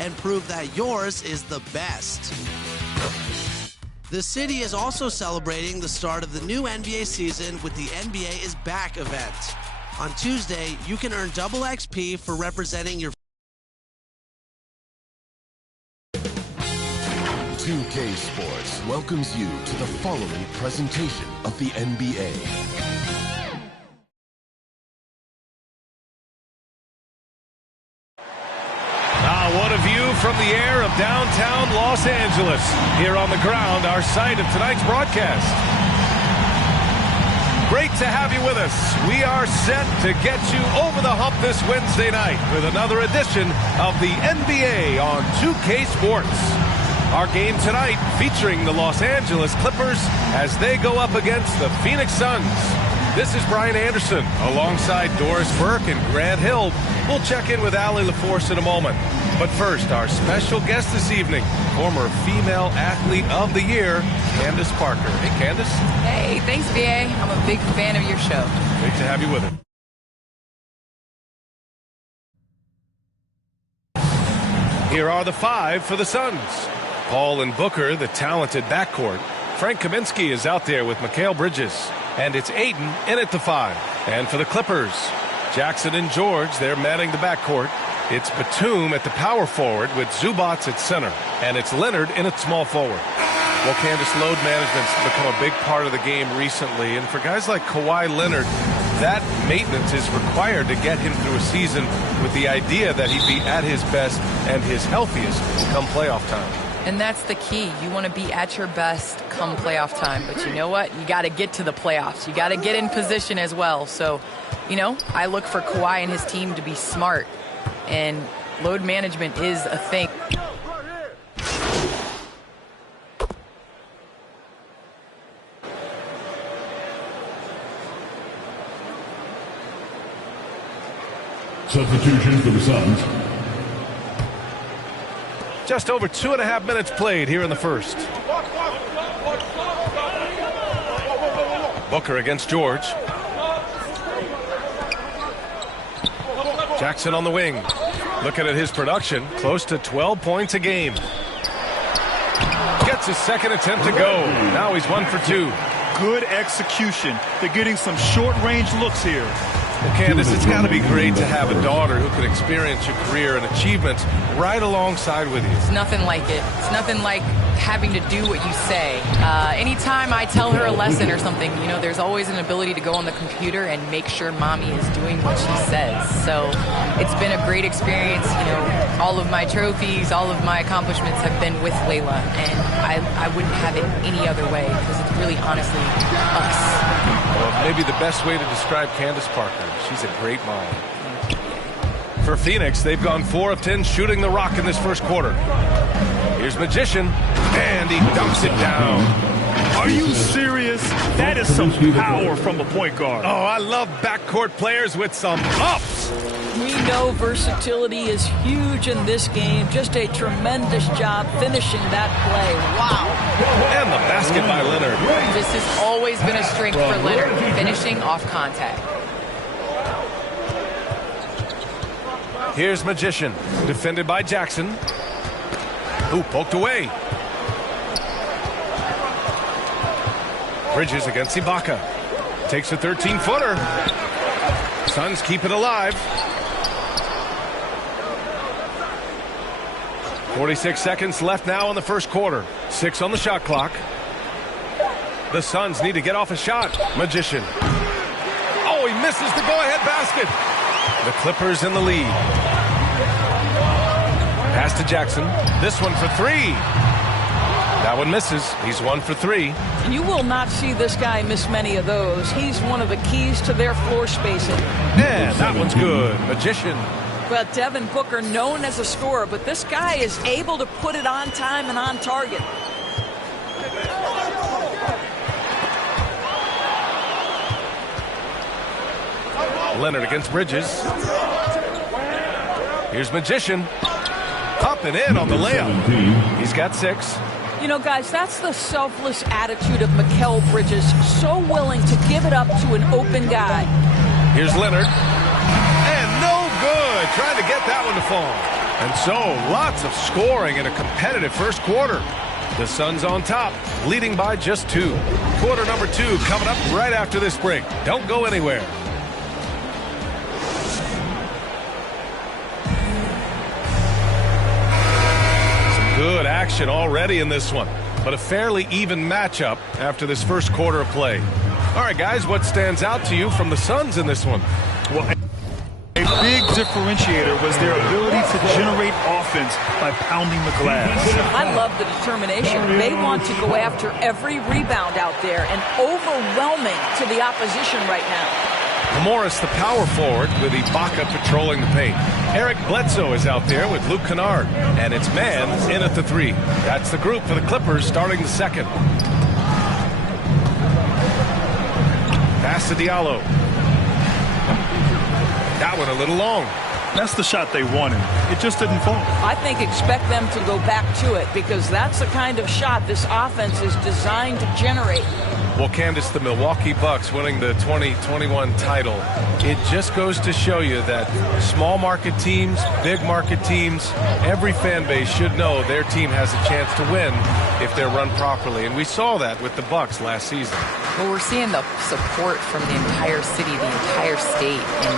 and prove that yours is the best. The city is also celebrating the start of the new NBA season with the NBA is Back event. On Tuesday, you can earn double XP for representing your 2K Sports welcomes you to the following presentation of the NBA. What a view from the air of downtown Los Angeles. Here on the ground, our site of tonight's broadcast. Great to have you with us. We are set to get you over the hump this Wednesday night with another edition of the NBA on 2K Sports. Our game tonight featuring the Los Angeles Clippers as they go up against the Phoenix Suns. This is Brian Anderson alongside Doris Burke and Grant Hill. We'll check in with Allie LaForce in a moment. But first, our special guest this evening, former Female Athlete of the Year, Candace Parker. Hey, Candace. Hey, thanks, VA. I'm a big fan of your show. Great to have you with us. Here are the five for the Suns. Paul and Booker, the talented backcourt. Frank Kaminsky is out there with Mikal Bridges. And it's Ayton in at the five. And for the Clippers, Jackson and George, they're manning the backcourt. It's Batum at the power forward with Zubac at center. And it's Leonard in at small forward. Well, Candace, load management's become a big part of the game recently. And for guys like Kawhi Leonard, that maintenance is required to get him through a season with the idea that he'd be at his best and his healthiest come playoff time. And that's the key. You want to be at your best come playoff time. But you know what? You got to get to the playoffs. You got to get in position as well. So, you know, I look for Kawhi and his team to be smart. And load management is a thing. Substitution for the Suns. Just over 2.5 minutes played here in the first. Booker against George. Jackson on the wing. Looking at his production, close to 12 points a game. Gets his second attempt to go. Now he's 1 for 2. Good execution. They're getting some short-range looks here. Well, Candace, it's got to be great to have a daughter who can experience your career and achievements right alongside with you. It's nothing like it. It's nothing like having to do what you say. Anytime I tell her a lesson or something, you know, there's always an ability to go on the computer and make sure mommy is doing what she says. So it's been a great experience. You know, all of my trophies, all of my accomplishments have been with Layla, and I wouldn't have it any other way because it's really honestly us. Well, maybe the best way to describe Candace Parker. She's a great mom. For Phoenix, they've gone 4 of 10 shooting the rock in this first quarter. Here's Magician, and he dumps it down. Are you serious? That is some power from a point guard. Oh, I love backcourt players with some ups. We know versatility is huge in this game. Just a tremendous job finishing that play. Wow. And the basket by Leonard. This has always been a strength for Leonard, finishing off contact. Here's Magician, defended by Jackson. Ooh, poked away. Bridges against Ibaka. Takes a 13-footer. Suns keep it alive. 46 seconds left now in the first quarter. 6 on the shot clock. The Suns need to get off a shot. Magician. Oh, he misses the go-ahead basket. The Clippers in the lead. Pass to Jackson. This one for 3. That one misses. He's 1 for 3. You will not see this guy miss many of those. He's one of the keys to their floor spacing. And that one's good. Magician. Well, Devin Booker, known as a scorer, but this guy is able to put it on time and on target. Leonard against Bridges. Here's Magician. Up and in on the layup. He's got 6. You know, guys, that's the selfless attitude of Mikal Bridges. So willing to give it up to an open guy. Here's Leonard. And no good. Trying to get that one to fall. And so, lots of scoring in a competitive first quarter. The Suns on top, leading by just 2. Quarter number 2 coming up right after this break. Don't go anywhere. Some good action already in this one, but a fairly even matchup after this first quarter of play. All right, guys, what stands out to you from the Suns in this one? Well, a big differentiator was their ability to generate offense by pounding the glass. I love the determination. They want to go after every rebound out there and overwhelming to the opposition right now. Morris, the power forward, with Ibaka patrolling the paint. Eric Bledsoe is out there with Luke Kennard, and it's man in at the 3. That's the group for the Clippers starting the second. Pass to Diallo. That one a little long. That's the shot they wanted. It just didn't fall. I think expect them to go back to it because that's the kind of shot this offense is designed to generate. Well, Candace, the Milwaukee Bucks winning the 2021 title, it just goes to show you that small market teams, big market teams, every fan base should know their team has a chance to win if they're run properly. And we saw that with the Bucks last season. Well, we're seeing the support from the entire city, the entire state, and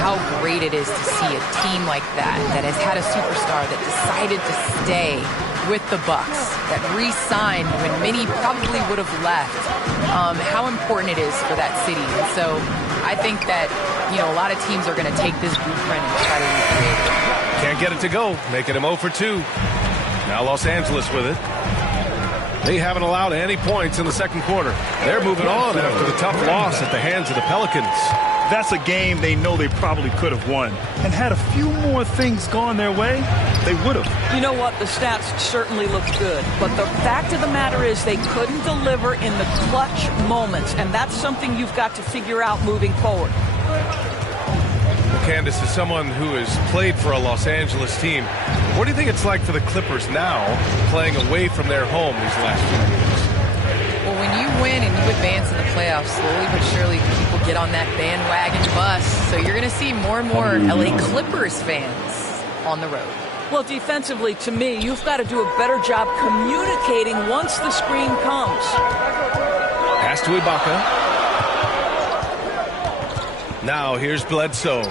how great it is to see a team like that has had a superstar that decided to stay with the Bucks, that re-signed when many probably would have left. How important it is for that city. And so I think that, a lot of teams are going to take this blueprint and try to recreate it. Can't get it to go, making him 0 for 2. Now Los Angeles with it. They haven't allowed any points in the second quarter. They're moving on after the tough loss at the hands of the Pelicans. That's a game they know they probably could have won. And had a few more things gone their way, they would have. You know what? The stats certainly look good. But the fact of the matter is they couldn't deliver in the clutch moments. And that's something you've got to figure out moving forward. Well, Candace, as someone who has played for a Los Angeles team, what do you think it's like for the Clippers now playing away from their home these last few years? Well, when you win and you advance in the playoffs, slowly but surely people get on that bandwagon bus. So you're going to see more and more LA Clippers fans on the road. Well, defensively, to me, you've got to do a better job communicating once the screen comes. Pass to Ibaka. Now here's Bledsoe.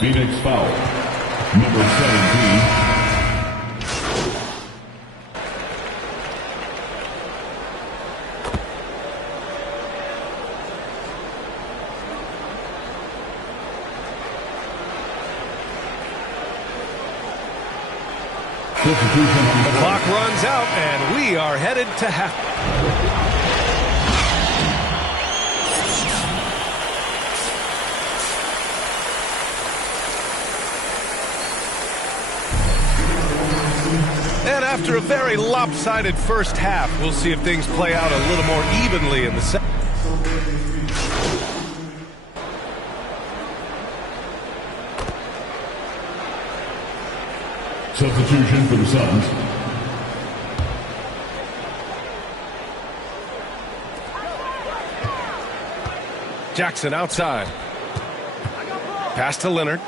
Phoenix foul. Number 17. The clock runs out, and we are headed to half. And after a very lopsided first half, we'll see if things play out a little more evenly in the second. Substitution for the Suns. Jackson outside. Pass to Leonard.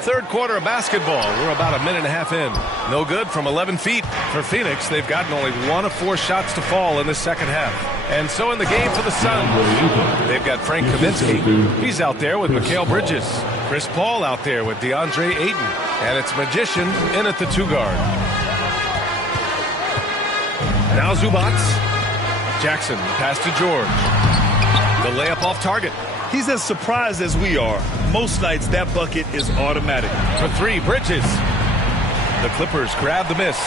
Third quarter of basketball. We're about a minute and a half in. No good from 11 feet. For Phoenix, they've gotten only 1 of 4 shots to fall in this second half. And so in the game for the Suns, they've got Frank Kaminsky. He's out there with Mikal Bridges. Chris Paul out there with DeAndre Ayton. And it's Magician in at the 2 guard. Now Zubats. Jackson, pass to George. The layup off target. He's as surprised as we are. Most nights, that bucket is automatic. For 3, Bridges. The Clippers grab the miss.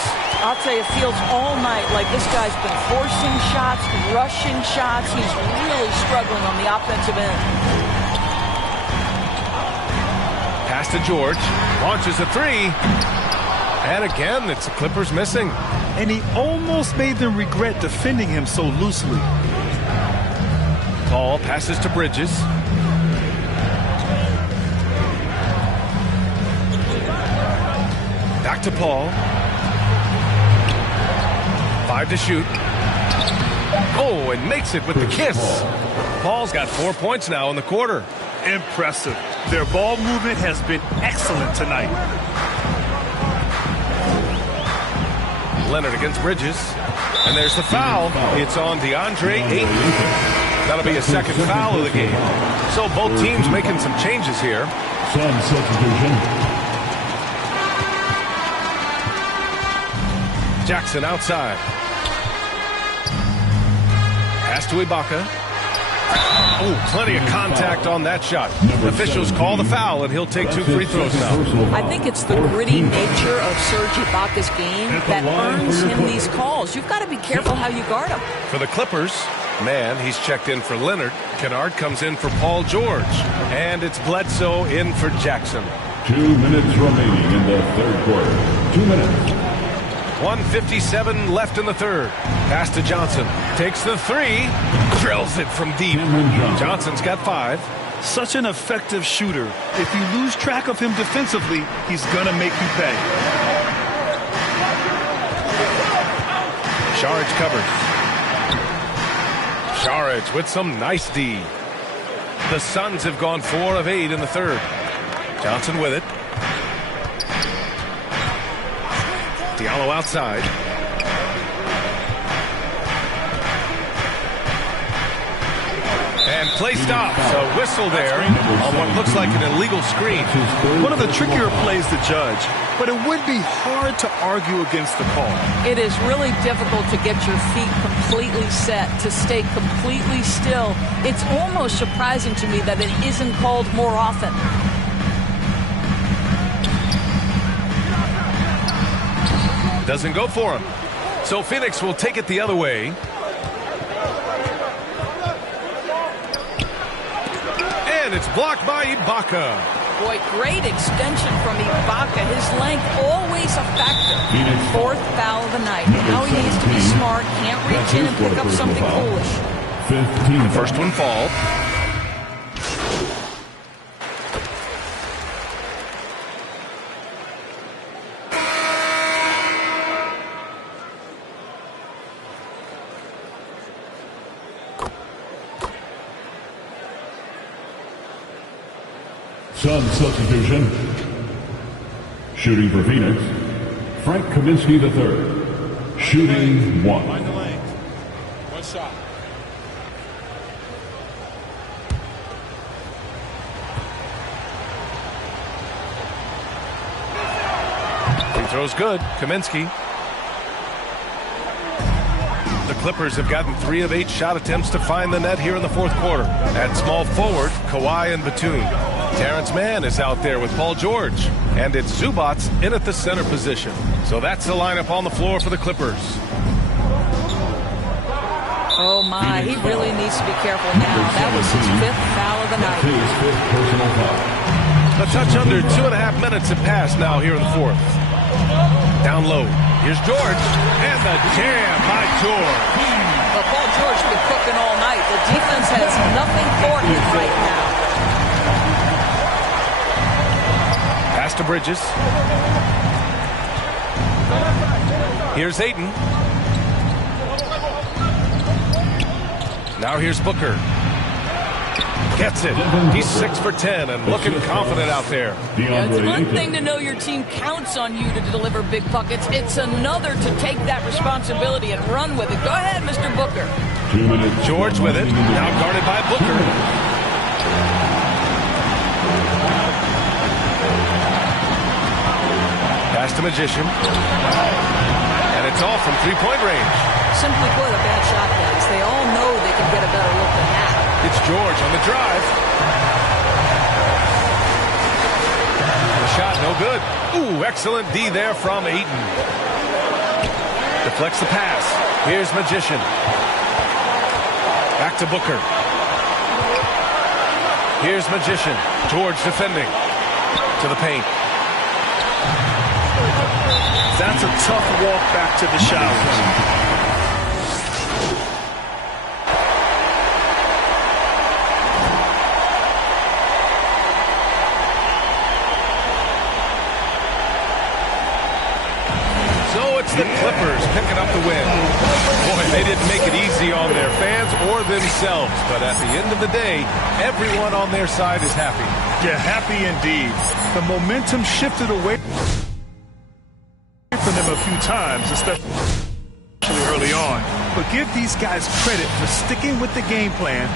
I'll tell you, it feels all night like this guy's been forcing shots, rushing shots. He's really struggling on the offensive end. Pass to George. Launches a 3. And again, it's the Clippers missing. And he almost made them regret defending him so loosely. Paul passes to Bridges. Back to Paul. 5 to shoot. Oh, and makes it with the kiss. Paul's got 4 points now in the quarter. Impressive. Their ball movement has been excellent tonight. Leonard against Bridges. And there's the foul. It's on DeAndre Ayton. That'll be a second foul of the game. So both teams making some changes here. Sun substitution. Jackson outside. Pass to Ibaka. Oh, plenty of contact on that shot. Officials call the foul, and he'll take 2 free throws now. I think it's the gritty nature of Serge Ibaka's game that earns him these calls. You've got to be careful how you guard him. For the Clippers, man, he's checked in for Leonard. Kennard comes in for Paul George. And it's Bledsoe in for Jackson. 2 minutes remaining in the third quarter. 2 minutes. 1:57 left in the third. Pass to Johnson. Takes the three. Drills it from deep. Johnson's got 5. Such an effective shooter. If you lose track of him defensively, he's going to make you pay. Saric covers. Saric with some nice D. The Suns have gone 4 of 8 in the third. Johnson with it. Diallo outside. And play stops. A whistle there on what looks like an illegal screen. One of the trickier plays to judge, but it would be hard to argue against the call. It is really difficult to get your feet completely set, to stay completely still. It's almost surprising to me that it isn't called more often. Doesn't go for him. So Phoenix will take it the other way. And it's blocked by Ibaka. Boy, great extension from Ibaka. His length always a factor. 4th foul of the night. Now he needs to be smart. Can't reach in and pick up something foolish. 15. The first one fall. Sun substitution. Shooting for Phoenix, Frank Kaminsky III. Shooting 1. Find the lane. 1 shot. Free throw's good. Kaminsky. The Clippers have gotten 3 of 8 shot attempts to find the net here in the fourth quarter. At small forward, Kawhi and Batum. Terrence Mann is out there with Paul George. And it's Zubats in at the center position. So that's the lineup on the floor for the Clippers. Oh, my. He really needs to be careful now. That was his 5th foul of the night. His 5th personal foul. A touch under 2.5 minutes have passed now here in the fourth. Down low. Here's George. And the jam by George. But Paul George has been cooking all night. The defense has nothing for him right now. Pass to Bridges. Here's Ayton. Now here's Booker. Gets it. He's 6 for 10 and looking confident out there. Yeah, it's one thing to know your team counts on you to deliver big buckets. It's another to take that responsibility and run with it. Go ahead, Mr. Booker. 2 minutes. George with it. Now guarded by Booker. Pass to Magician. And it's all from three-point range. Simply put, a bad shot, guys. They all know they can get a better look than that. It's George on the drive. The shot, no good. Ooh, excellent D there from Ayton. Deflects the pass. Here's Magician. Back to Booker. Here's Magician. George defending. To the paint. That's a tough walk back to the showers. It's the Clippers picking up the win. Boy, they didn't make it easy on their fans or themselves, but at the end of the day, everyone on their side is happy. Yeah, happy indeed. The momentum shifted away from them a few times, especially early on. But give these guys credit for sticking with the game plan